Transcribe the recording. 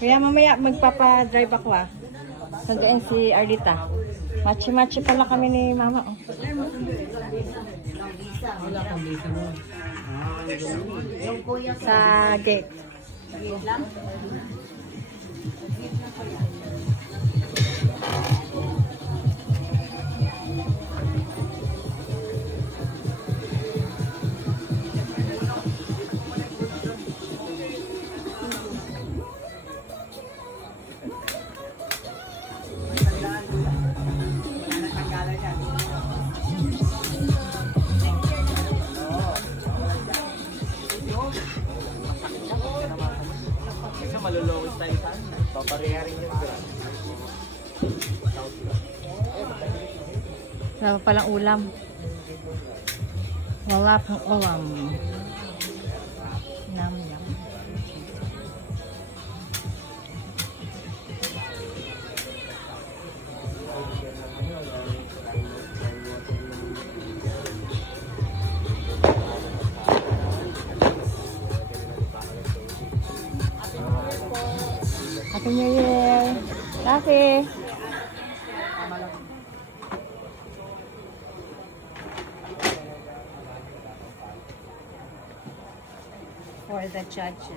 Kaya mamaya magpapa-drive ako ah. Nandiyan si Arlita. Machi-machi pala kami ni Mama. Oh. Wala kang visa mo. Sa gate. Kasi malulowis tayo sa ano. Papareha rin yung grant. Wala pa palang ulam. Wala pang ulam. Yum, yum. Happy New Year! Coffee! For the judges.